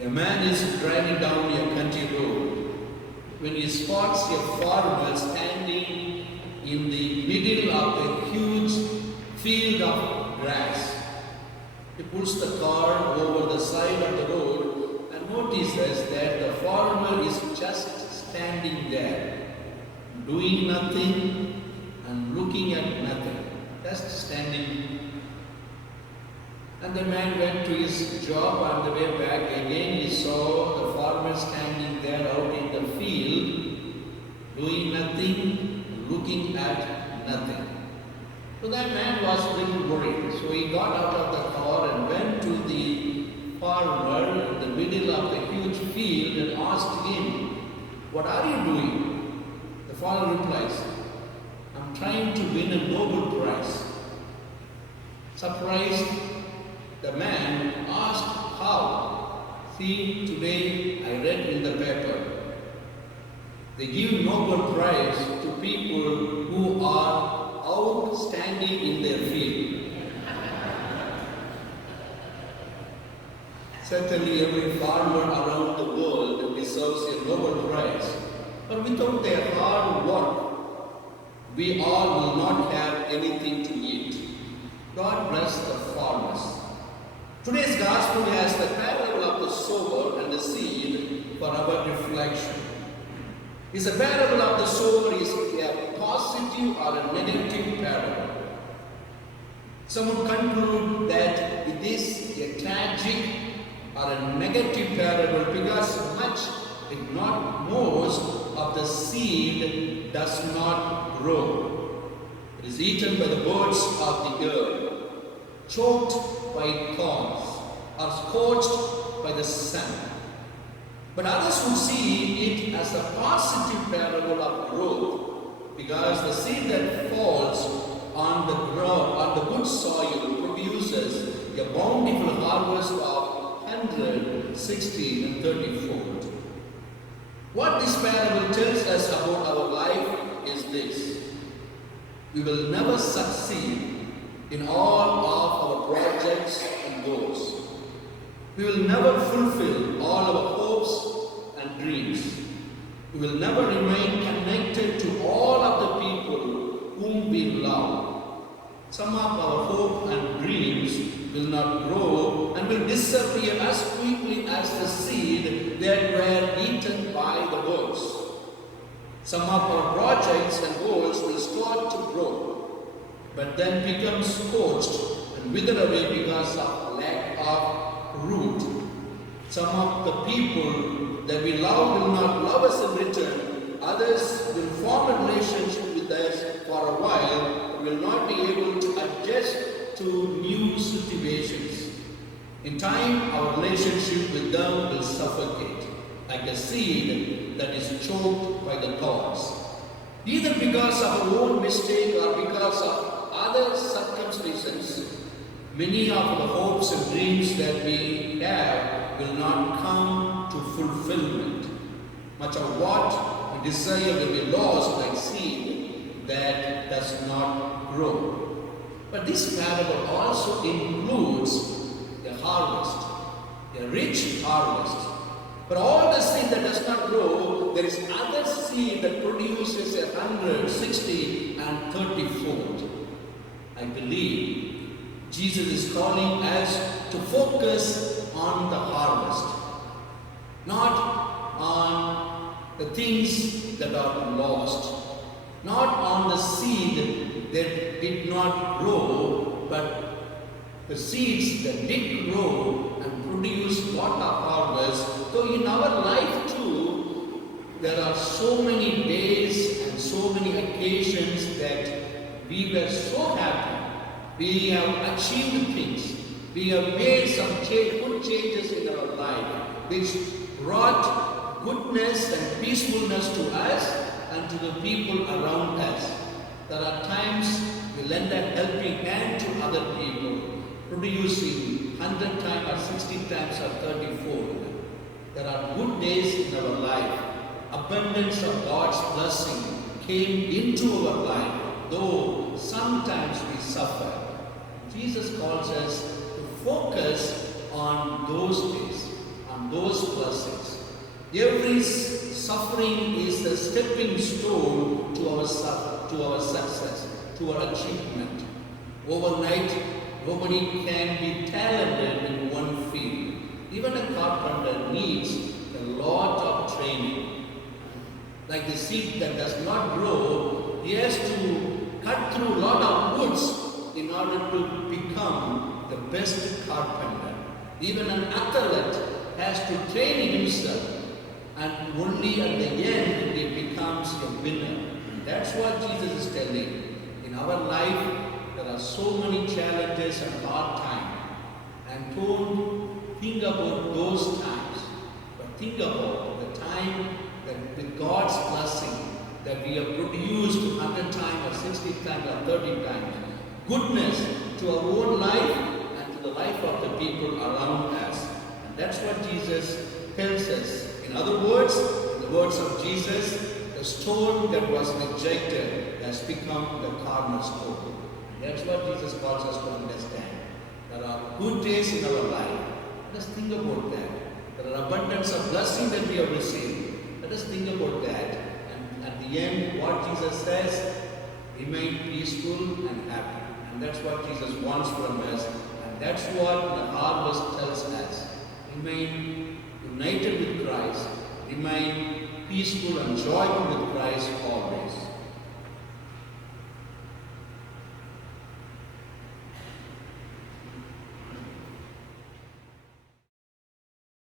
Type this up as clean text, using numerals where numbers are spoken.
A man is driving down a country road when he spots a farmer standing in the middle of a huge field of grass. He pulls the car over the side of the road and notices that the farmer is just standing there, doing nothing and looking at nothing, just standing. And the man went to his job. On the way back again he saw the farmer standing there out in the field, doing nothing, looking at nothing. So that man was a little worried. So he got out of the car and went to the farmer in the middle of the huge field and asked him, "What are you doing?" The farmer replies, "I'm trying to win a Nobel Prize." Surprised, the man asked, "How?" "See, today I read in the paper, they give Nobel Prize to people who are outstanding in their field." Certainly every farmer around the world deserves a Nobel Prize. But without their hard work, we all will not have anything to eat. God bless the farmers. Today's gospel has the parable of the sower and the seed for our reflection. Is a parable of the sower is a positive or a negative parable? Some would conclude that it is a tragic or a negative parable because much, if not most, of the seed does not grow. It is eaten by the birds of the air, choked by thorns, or scorched by the sun. But others would see it as a positive parable of growth because the seed that falls on the ground, on the good soil, produces a bountiful harvest of 100, 60, and 30-fold. What this parable tells us about our life is this: we will never succeed in all of our projects and goals. We will never fulfill all our hopes and dreams. We will never remain connected to all of the people whom we love. Some of our hope and dreams will not grow and will disappear as quickly as the seed that were eaten by the birds. Some of our projects and goals will start to grow, but then become scorched and wither away because of lack of root. Some of the people that we love will not love us in return. Others will form a relationship with us for a while, but will not be able to adjust to new situations. In time, our relationship with them will suffocate, like a seed that is choked by the thorns. Either because of our own mistake or because of other circumstances, many of the hopes and dreams that we have will not come to fulfillment. Much of what we desire will be lost like seed that does not grow. But this parable also includes a harvest, a rich harvest. For all the seed that does not grow, there is other seed that produces 100, 60, and 30-fold. I believe Jesus is calling us to focus on the harvest, not on the things that are lost, not on the seed that did not grow, but the seeds that did grow and produce lot of harvest. So in our life too, there are so many days and so many occasions that we were so happy. We have achieved things. We have made some good changes in our life, which brought goodness and peacefulness to us and to the people around us. There are times we lend a helping hand to other people, producing 100 times or 60 times or 30-fold. There are good days in our life. Abundance of God's blessing came into our life, though sometimes we suffer. Jesus calls us to focus on those days, on those blessings. Every suffering is a stepping stone to our success, to our achievement. Overnight, nobody can be talented in one field. Even a carpenter needs a lot of training. Like the seed that does not grow, he has to cut through a lot of woods in order to become the best carpenter. Even an athlete has to train himself, and only at the end he becomes a winner. And that's what Jesus is telling. In our life, there are so many challenges and hard times. And don't think about those times, but think about the time that with God's blessing that we have produced 100 times or 60 times or 30 times. Goodness to our own life and to the life of the people around us. And that's what Jesus tells us. In other words, in the words of Jesus, the stone that was rejected has become the cornerstone. That's what Jesus calls us to understand. There are good days in our life. Let us think about that. There are abundance of blessing that we have received. Let us think about that. And at the end, what Jesus says, remain peaceful and happy. And that's what Jesus wants from us. And that's what the harvest tells us. Remain united with Christ. Remain peaceful and joyful with Christ always.